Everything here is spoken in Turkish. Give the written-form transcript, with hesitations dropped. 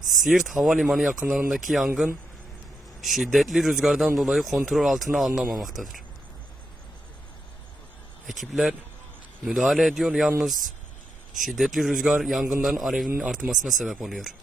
Siirt Havalimanı yakınlarındaki yangın şiddetli rüzgardan dolayı kontrol altına alınamamaktadır. Ekipler müdahale ediyor, yalnız şiddetli rüzgar yangınların alevinin artmasına sebep oluyor.